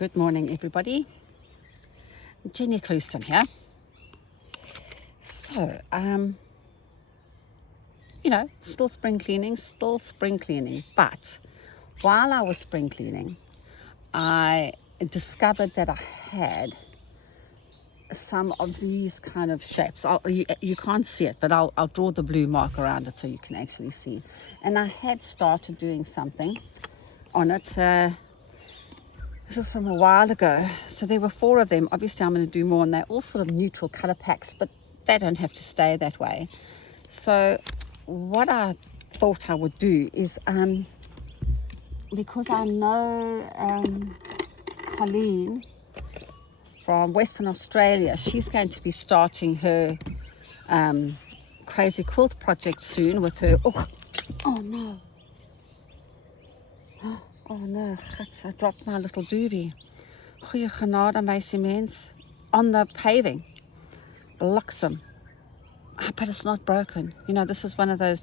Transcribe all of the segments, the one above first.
Good morning, everybody. Jenny Clouston here. So, still spring cleaning, but while I was spring cleaning, I discovered that I had some of these kind of shapes. You can't see it, but I'll draw the blue mark around it so you can actually see. And I had started doing something on it. This was from a while ago, so there were 4 of them. Obviously I'm going to do more, and they're all sort of neutral color packs, but they don't have to stay that way. So what I thought I would do is, because I know Colleen from Western Australia, she's going to be starting her crazy quilt project soon with her, oh no, I dropped my little doobie. Goeie genade, meisie mens. On the paving. Bliksem. But it's not broken. You know, this is one of those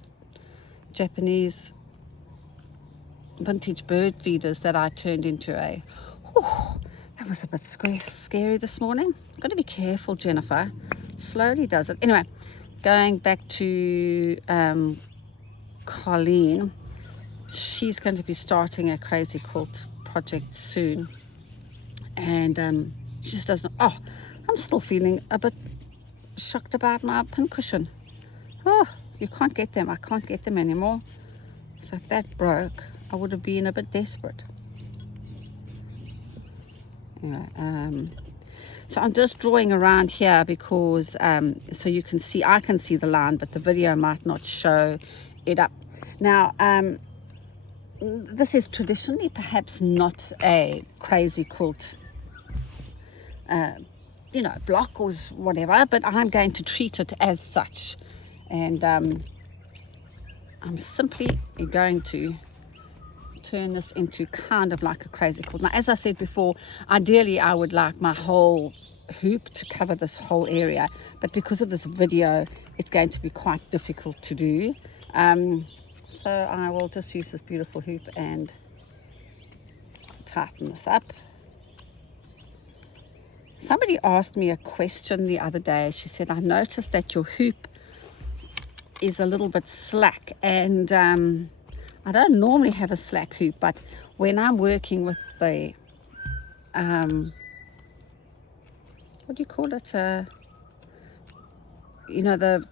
Japanese vintage bird feeders that I turned into a... that was a bit scary this morning. Got to be careful, Jennifer. Slowly does it. Anyway, going back to Colleen. She's going to be starting a crazy quilt project soon, and she just doesn't. I'm still feeling a bit shocked about my pincushion. You can't get them. I can't get them anymore. So if that broke, I would have been a bit desperate. Anyway, so I'm just drawing around here because so you can see, I can see the line, but the video might not show it up. Now, this is traditionally perhaps not a crazy quilt, block or whatever, but I'm going to treat it as such. And I'm simply going to turn this into kind of like a crazy quilt. Now, as I said before, ideally I would like my whole hoop to cover this whole area, but because of this video, it's going to be quite difficult to do. So I will just use this beautiful hoop and tighten this up. Somebody asked me a question the other day. She said, I noticed that your hoop is a little bit slack, and I don't normally have a slack hoop, but when I'm working with the what do you call it, the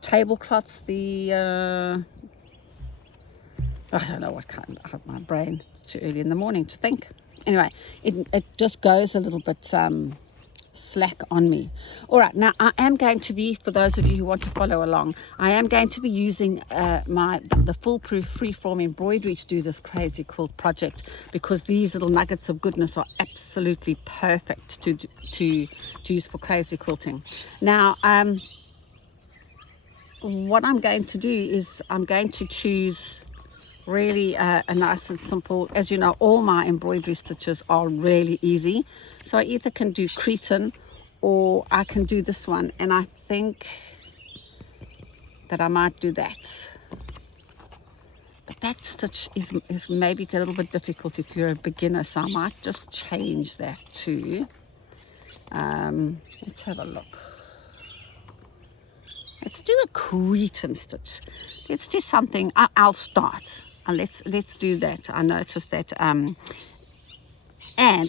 tablecloths, I don't know what kind of, my brain, too early in the morning to think. Anyway, it just goes a little bit slack on me. All right, now I am going to be, for those of you who want to follow along, I am going to be using the Foolproof Freeform Embroidery to do this crazy quilt project, because these little nuggets of goodness are absolutely perfect to use for crazy quilting. Now, what I'm going to do is I'm going to choose really a nice and simple. As you know, all my embroidery stitches are really easy, so I either can do Cretan or I can do this one, and I think that I might do that. But that stitch is maybe a little bit difficult if you're a beginner, so I might just change that too. Let's have a look. Let's do a Cretan stitch. Let's do something. I'll start. Let's do that. I noticed that. And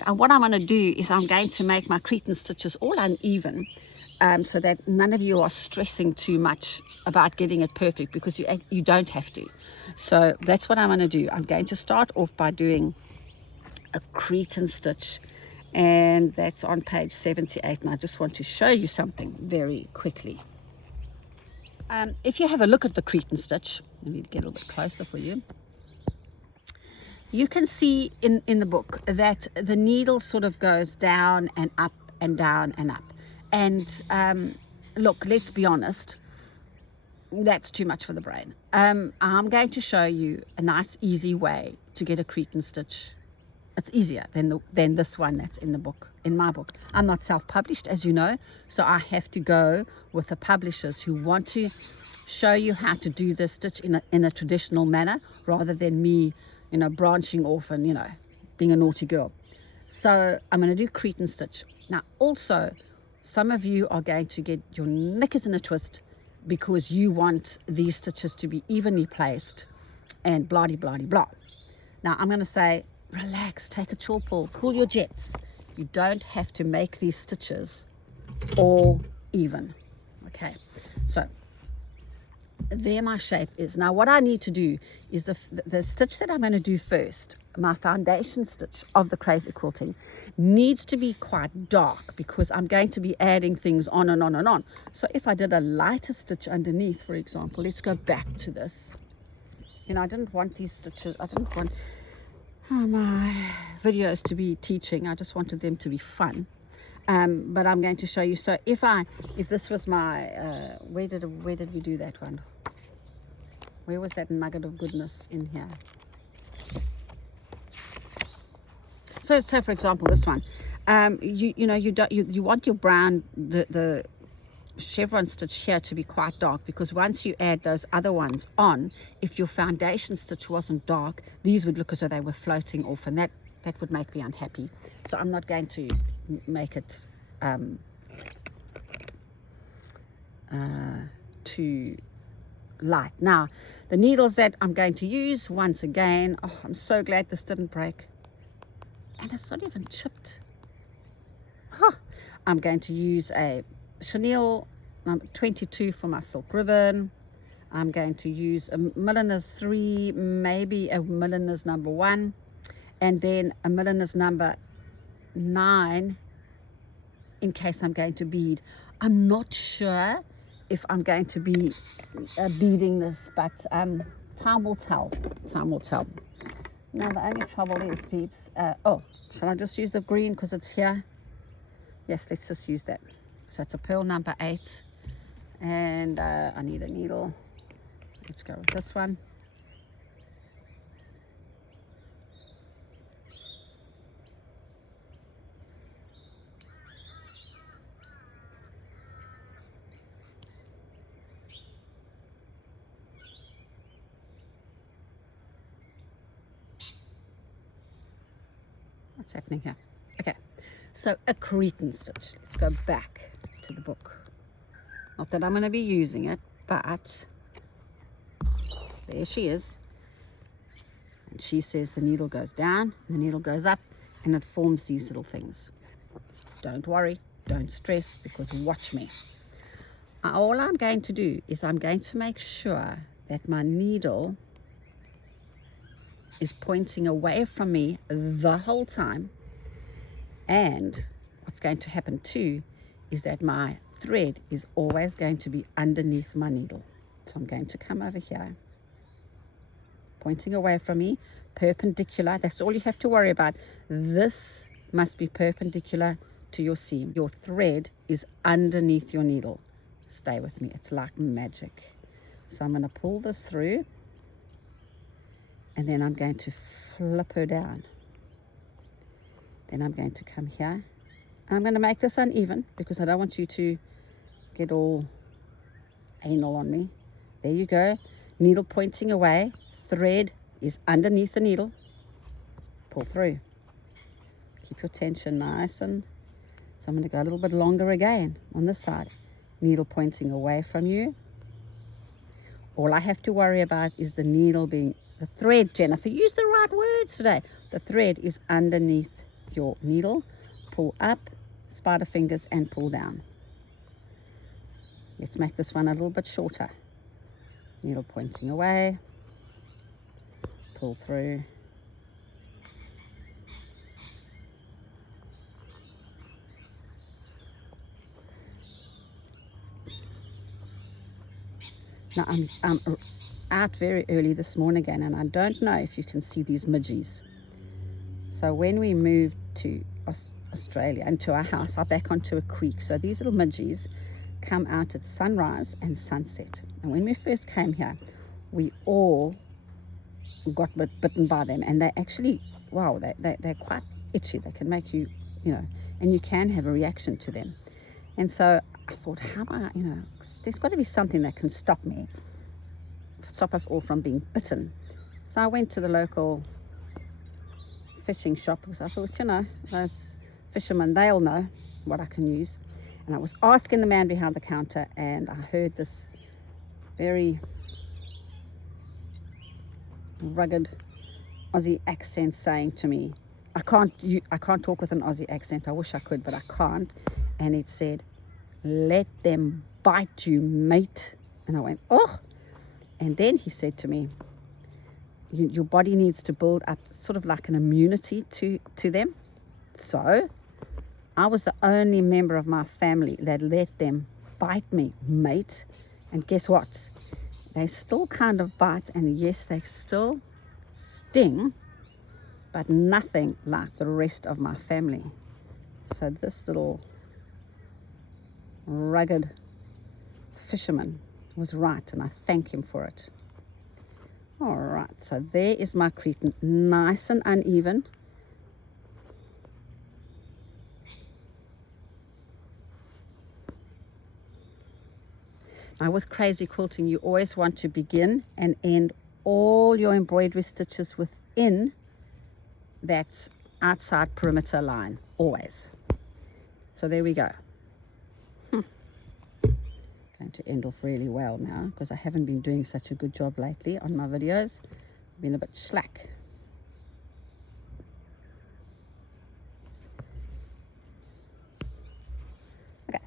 what I'm going to do is I'm going to make my Cretan stitches all uneven, so that none of you are stressing too much about getting it perfect, because you don't have to. So that's what I'm going to do. I'm going to start off by doing a Cretan stitch, and that's on page 78, and I just want to show you something very quickly. If you have a look at the Cretan stitch, let me get a little bit closer for you. You can see in the book that the needle sort of goes down and up and down and up. And look, let's be honest, that's too much for the brain. I'm going to show you a nice, easy way to get a Cretan stitch. It's easier than this one that's in the book, in my book. I'm not self-published, as you know, so I have to go with the publishers who want to show you how to do this stitch in a traditional manner, rather than me, branching off and, being a naughty girl. So I'm going to do Cretan stitch. Now also, some of you are going to get your knickers in a twist because you want these stitches to be evenly placed and blah blah blah. Now I'm going to say, relax, take a chill pill, cool your jets. You don't have to make these stitches all even. Okay, so there my shape is. Now what I need to do is the stitch that I'm going to do first, my foundation stitch of the crazy quilting, needs to be quite dark because I'm going to be adding things on and on and on. So if I did a lighter stitch underneath, for example, let's go back to this. You know, I didn't want these stitches, I didn't want my videos to be teaching, I just wanted them to be fun. But I'm going to show you. So if this was my where did we do that one? Where was that nugget of goodness in here? So for example, this one, you want your brown, the chevron stitch here to be quite dark, because once you add those other ones on, if your foundation stitch wasn't dark, these would look as though they were floating off, and that would make me unhappy. So I'm not going to make it too light. Now the needles that I'm going to use, once again, oh, I'm so glad this didn't break, and it's not even chipped. I'm going to use a Chenille number 22 for my silk ribbon. I'm going to use a Milliners 3, maybe a Milliners number 1, and then a Milliners number 9 in case I'm going to bead. I'm not sure if I'm going to be beading this, but time will tell. Time will tell. Now the only trouble is, peeps, oh, shall I just use the green because it's here? Yes, let's just use that. So it's a Perle number 8, and I need a needle. Let's go with this one. What's happening here? Okay, so a Cretan stitch. Let's go back to the book. Not that I'm going to be using it, but there she is. And she says the needle goes down, the needle goes up, and it forms these little things. Don't worry, don't stress, because watch me. All I'm going to do is I'm going to make sure that my needle is pointing away from me the whole time, and what's going to happen too is that my thread is always going to be underneath my needle. So I'm going to come over here, pointing away from me, perpendicular. That's all you have to worry about. This must be perpendicular to your seam. Your thread is underneath your needle. Stay with me, it's like magic. So I'm going to pull this through, and then I'm going to flip her down. Then I'm going to come here. I'm going to make this uneven because I don't want you to get all anal on me. There you go. Needle pointing away. Thread is underneath the needle. Pull through. Keep your tension nice, and so I'm going to go a little bit longer again on this side. Needle pointing away from you. All I have to worry about is the needle being, the thread, Jennifer, use the right words today. The thread is underneath your needle. Pull up, spider fingers, and pull down. Let's make this one a little bit shorter. Needle pointing away, pull through. Now I'm out very early this morning again, and I don't know if you can see these midges. So when we moved to Australia and to our house, I back onto a creek. So these little midges come out at sunrise and sunset. And when we first came here, we all got bitten by them, and they actually, wow, they're quite itchy. They can make you, and you can have a reaction to them. And so I thought, how am I, there's got to be something that can stop us all from being bitten. So I went to the local fishing shop because I thought, you know, those fishermen, they'll know what I can use. And I was asking the man behind the counter, and I heard this very rugged Aussie accent saying to me, I can't talk with an Aussie accent. I wish I could, but I can't. And it said, "Let them bite you, mate." And I went, oh. And then he said to me, your body needs to build up sort of like an immunity to them. So I was the only member of my family that let them bite me, mate. And guess what? They still kind of bite, and yes, they still sting, but nothing like the rest of my family. So this little rugged fisherman was right, and I thank him for it. All right, so there is my Cretan, nice and uneven. Now with crazy quilting, you always want to begin and end all your embroidery stitches within that outside perimeter line, always. So there we go. Going to end off really well now because I haven't been doing such a good job lately on my videos. I've been a bit slack. Okay,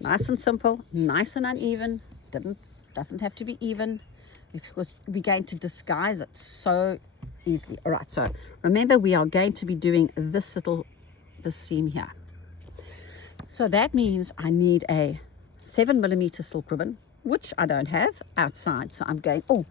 nice and simple, nice and uneven. Doesn't have to be even because we're going to disguise it so easily. All right, so remember we are going to be doing this seam here. So that means I need a 7mm silk ribbon, which I don't have outside. So I'm going, oh,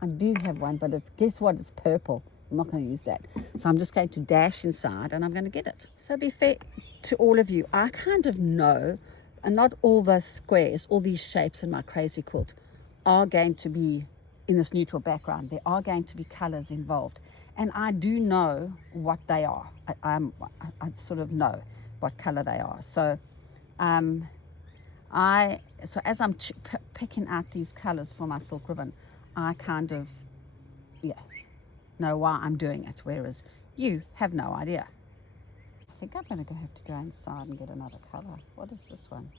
I do have one, but guess what? It's purple. I'm not going to use that. So I'm just going to dash inside and I'm going to get it. So be fair to all of you, I kind of know, and not all the squares, all these shapes in my crazy quilt are going to be in this neutral background. There are going to be colors involved. And I do know what they are. I sort of know what color they are. So as I'm picking out these colors for my silk ribbon, I kind of, know why I'm doing it, whereas you have no idea. I think I'm going to have to go inside and get another color. What is this one?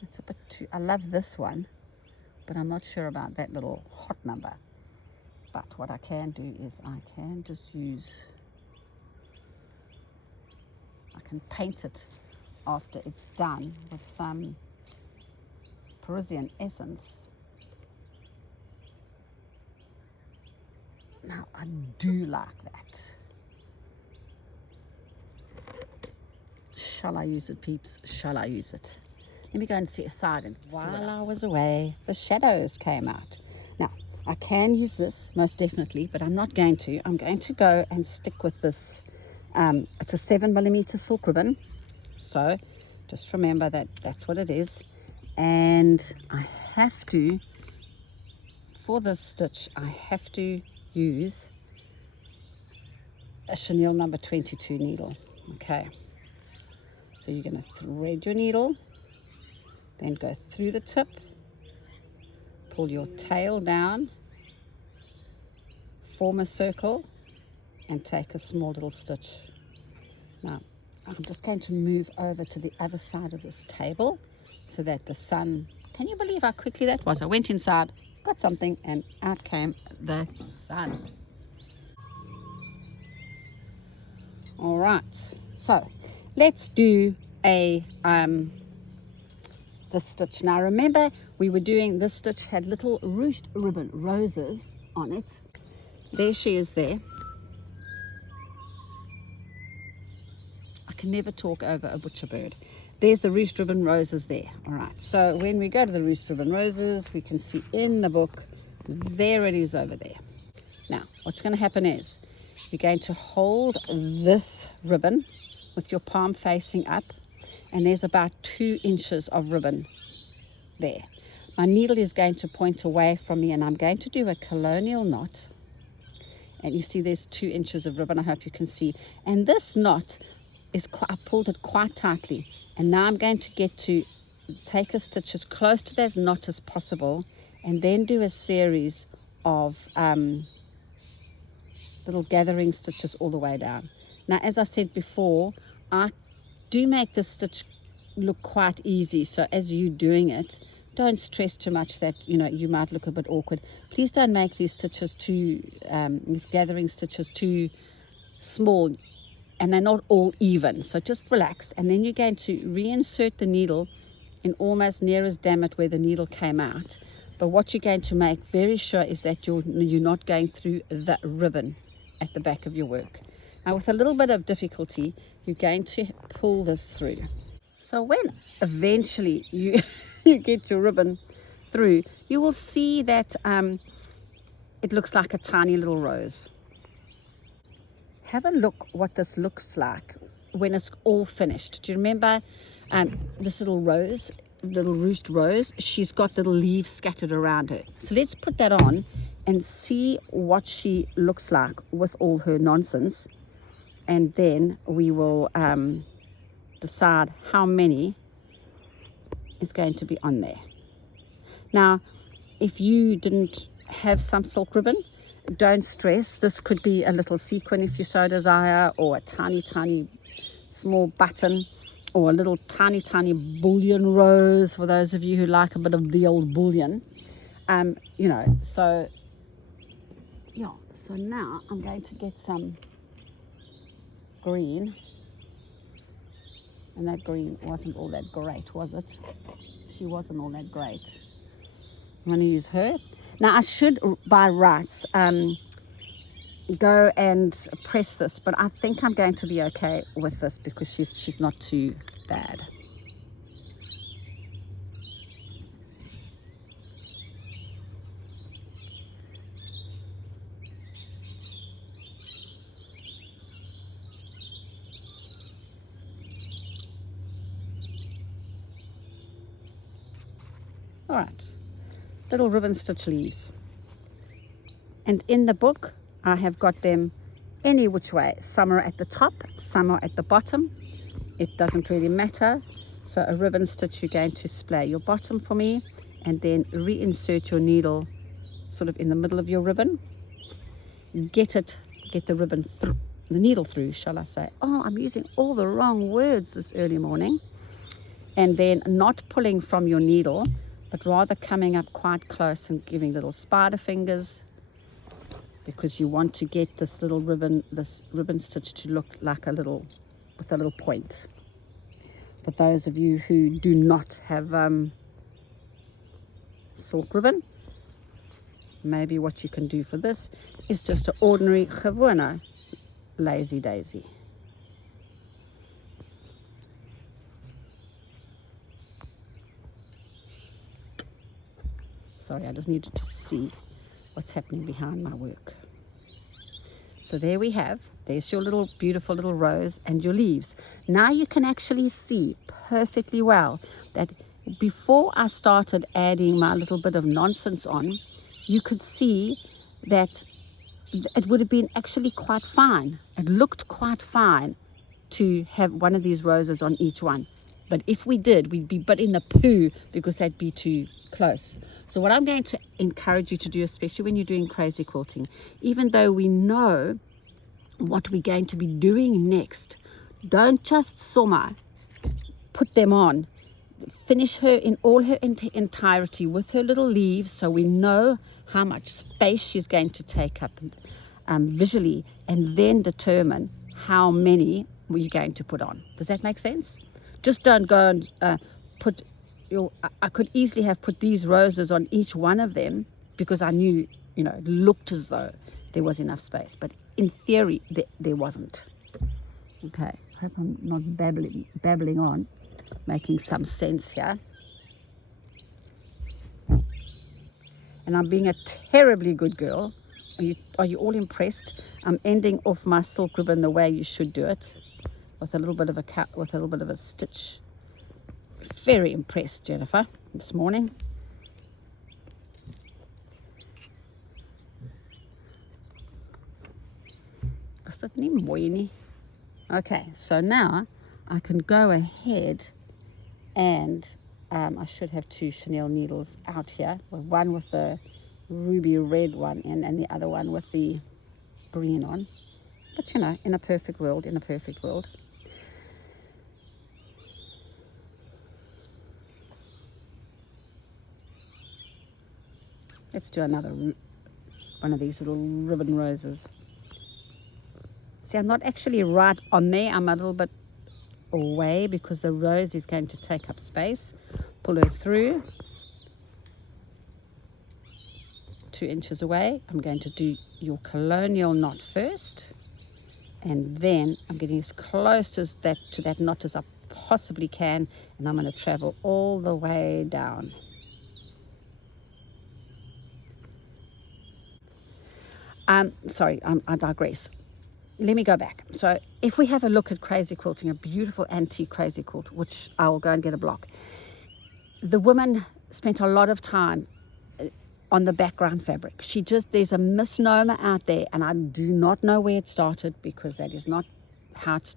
It's a bit too, I love this one, but I'm not sure about that little hot number. But what I can do is I can just use, I can paint it after it's done with some Parisian essence. Now I do like that. Shall I use it, peeps? Shall I use it? Let me go and sit aside, and while I was away, the shadows came out. Now I can use this most definitely, but I'm not going to. I'm going to go and stick with this. It's a 7mm silk ribbon. So just remember that that's what it is. And I have to, for this stitch, I have to use a Chenille number 22 needle. Okay. So you're going to thread your needle, then go through the tip, pull your tail down, form a circle, and take a small little stitch. Now, I'm just going to move over to the other side of this table so that the sun, can you believe how quickly that was? I went inside, got something, and out came the sun. All right, so let's do this stitch. Now remember, we were doing, this stitch had little ruched ribbon roses on it. There she is there. I can never talk over a butcher bird. There's the ruched ribbon roses there. All right, so when we go to the ruched ribbon roses, we can see in the book, there it is over there. Now, what's going to happen is you're going to hold this ribbon with your palm facing up, and there's about 2 inches of ribbon there. My needle is going to point away from me, and I'm going to do a colonial knot. And you see there's 2 inches of ribbon. I hope you can see. And this knot is, I pulled it quite tightly. And now I'm going to get to take a stitch as close to that knot as possible, and then do a series of little gathering stitches all the way down. Now, as I said before, I do make this stitch look quite easy, so as you're doing it, don't stress too much that you might look a bit awkward. Please don't make these stitches too these gathering stitches too small, and they're not all even, so just relax. And then you're going to reinsert the needle in almost near as damn it where the needle came out. But what you're going to make very sure is that you're not going through the ribbon at the back of your work. Now, with a little bit of difficulty, you're going to pull this through. So when eventually you get your ribbon through, you will see that it looks like a tiny little rose. Have a look what this looks like when it's all finished. Do you remember this little rose, little ruched rose? She's got little leaves scattered around her. So let's put that on and see what she looks like with all her nonsense, and then we will decide how many is going to be on there. Now, if you didn't have some silk ribbon, don't stress. This could be a little sequin if you so desire, or a tiny small button, or a little tiny bullion rose for those of you who like a bit of the old bullion. So yeah, so now I'm going to get some green. And that green wasn't all that great, was it? She wasn't all that great. I'm going to use her. Now, I should, by rights, go and press this, but I think I'm going to be okay with this because she's not too bad. All right, little ribbon stitch leaves. And in the book, I have got them any which way. Some are at the top, some are at the bottom. It doesn't really matter. So a ribbon stitch, you're going to splay your bottom for me, and then reinsert your needle sort of in the middle of your ribbon. Get the ribbon through, the needle through, shall I say. Oh, I'm using all the wrong words this early morning. And then not pulling from your needle, but rather coming up quite close and giving little spider fingers, because you want to get this little ribbon, this ribbon stitch to look like with a little point. For those of you who do not have silk ribbon, maybe what you can do for this is just an ordinary gewone lazy daisy. Sorry, I just needed to see what's happening behind my work. So there we have, there's your little beautiful little rose and your leaves. Now you can actually see perfectly well that before I started adding my little bit of nonsense on, you could see that it would have been actually quite fine. It looked quite fine to have one of these roses on each one. But if we did, we'd be but in the poo, because that'd be too close. So what I'm going to encourage you to do, especially when you're doing crazy quilting, even though we know what we're going to be doing next, don't just put them on. Finish her in all her entirety with her little leaves, so we know how much space she's going to take up visually, and then determine how many we're going to put on. Does that make sense? Just don't go and put your, I could easily have put these roses on each one of them, because I knew, it looked as though there was enough space, but in theory there wasn't. Okay, I hope I'm not babbling on, making some sense here. And I'm being a terribly good girl. Are you all impressed? I'm ending off my silk ribbon the way you should do it, with a little bit of a stitch. Very impressed, Jennifer, this morning. Is dit nie mooi nie? Okay, so now I can go ahead and I should have two chenille needles out here, one with the ruby red one in, and the other one with the green on. But you know, in a perfect world, Let's do another one of these little ribbon roses. See, I'm not actually right on there. I'm a little bit away because the rose is going to take up space. Pull her through. 2 inches away. I'm going to do your colonial knot first. And then I'm getting as close as that to that knot as I possibly can. And I'm going to travel all the way down. Sorry, I digress. Let me go back. So if we have a look at crazy quilting, a beautiful antique crazy quilt, which I will go and get a block. The woman spent a lot of time on the background fabric. There's a misnomer out there, and I do not know where it started, because that is not how it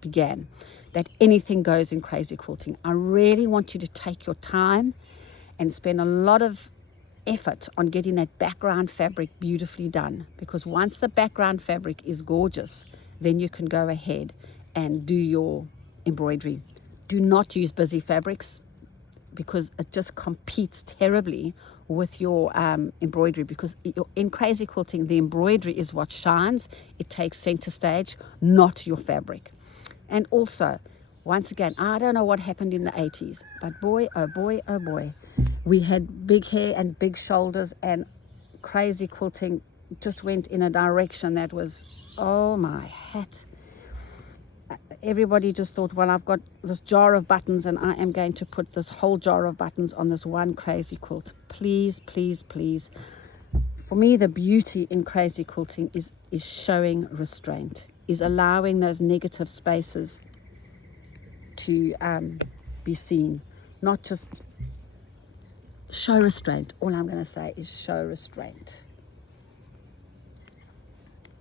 began, that anything goes in crazy quilting. I really want you to take your time and spend a lot of effort on getting that background fabric beautifully done, because once the background fabric is gorgeous, then you can go ahead and do your embroidery. Do not use busy fabrics, because it just competes terribly with your embroidery, because in crazy quilting the embroidery is what shines. It takes center stage, not your fabric. And also, once again, I don't know what happened in the 80s, but boy, oh boy, oh boy, we had big hair and big shoulders, and crazy quilting just went in a direction that was, oh my hat. Everybody just thought, well, I've got this jar of buttons and I am going to put this whole jar of buttons on this one crazy quilt. Please, please, please. For me, the beauty in crazy quilting is showing restraint, is allowing those negative spaces to be seen, not just show restraint. All I'm going to say is show restraint.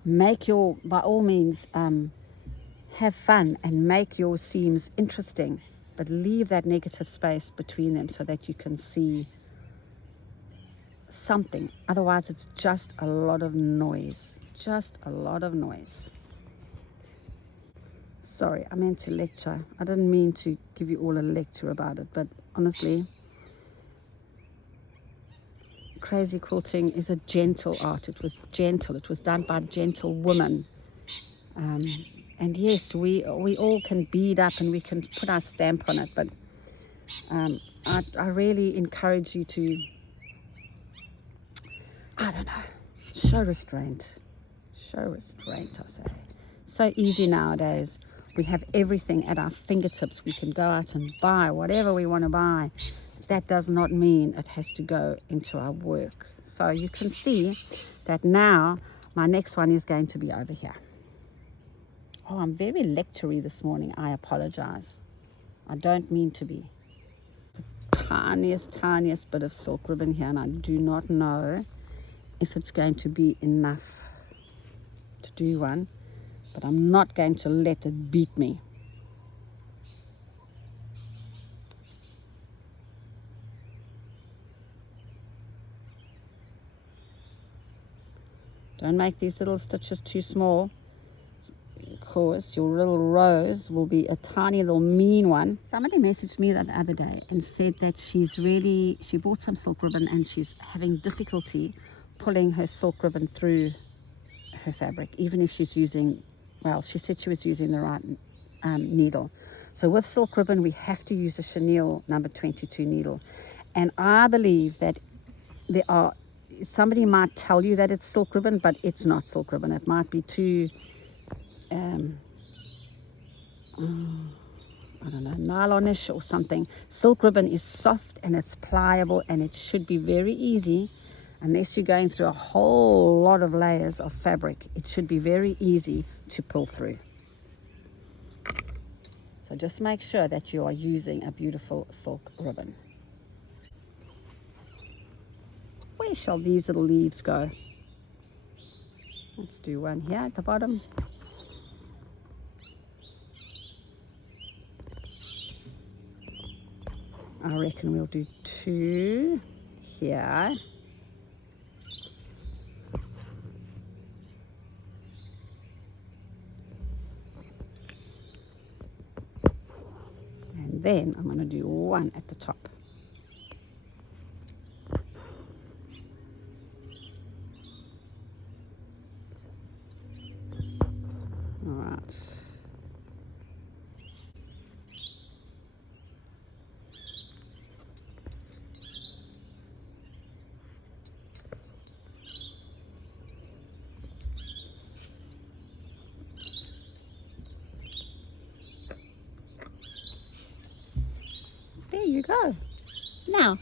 Make your, by all means, have fun and make your seams interesting, but leave that negative space between them so that you can see something. Otherwise, it's just a lot of noise. Just a lot of noise. Sorry, I meant to lecture. I didn't mean to give you all a lecture about it, but honestly, crazy quilting is a gentle art. It was gentle. It was done by gentle women. And yes, we all can bead up and we can put our stamp on it, but I really encourage you to, I don't know, show restraint. Show restraint, I say. So easy nowadays. We have everything at our fingertips. We can go out and buy whatever we want to buy. That does not mean it has to go into our work. So you can see that now my next one is going to be over here. Oh, I'm very lectury this morning. I apologize. I don't mean to be. The tiniest bit of silk ribbon here, and I do not know if it's going to be enough to do one, but I'm not going to let it beat me. Don't make these little stitches too small, because your little rose will be a tiny little mean one. Somebody messaged me the other day and said that she bought some silk ribbon and she's having difficulty pulling her silk ribbon through her fabric, even if she's using, well, she said she was using the right needle. So with silk ribbon, we have to use a Chenille number 22 needle. And I believe that somebody might tell you that it's silk ribbon, but it's not silk ribbon. It might be too, I don't know, nylonish or something. Silk ribbon is soft and it's pliable, and it should be very easy, unless you're going through a whole lot of layers of fabric. It should be very easy to pull through. So just make sure that you are using a beautiful silk ribbon. Where shall these little leaves go? Let's do one here at the bottom. I reckon we'll do 2 here. And then I'm going to do one at the top. All right. There you go. Now,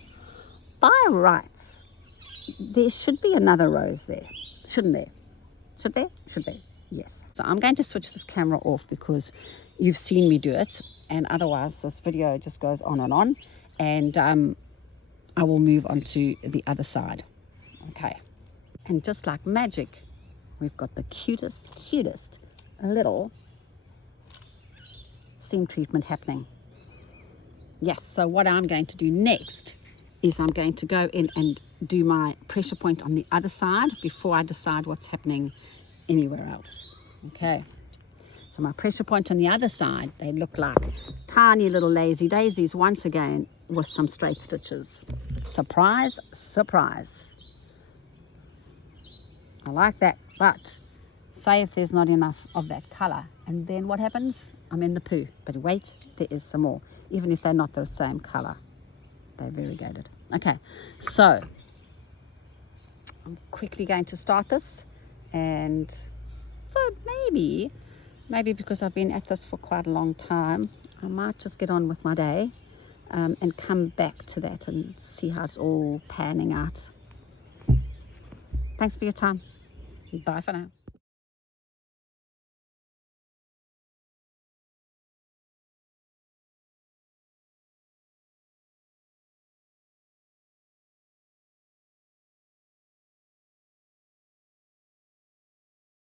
by rights, there should be another rose there, shouldn't there? Should there? Should there? Yes. So I'm going to switch this camera off because you've seen me do it, and otherwise this video just goes on, and I will move on to the other side. Okay. And just like magic, we've got the cutest little steam treatment happening. Yes, so what I'm going to do next is I'm going to go in and do my pressure point on the other side before I decide what's happening anywhere else. Okay, so my pressure point on the other side, they look like tiny little lazy daisies once again with some straight stitches. Surprise, surprise. I like that, but say if there's not enough of that color, and then what happens? I'm in the poo. But wait, there is some more. Even if they're not the same color, they're variegated. Okay, so I'm quickly going to start this, and so maybe because I've been at this for quite a long time, I might just get on with my day and come back to that and see how it's all panning out. Thanks for your time. Bye for now.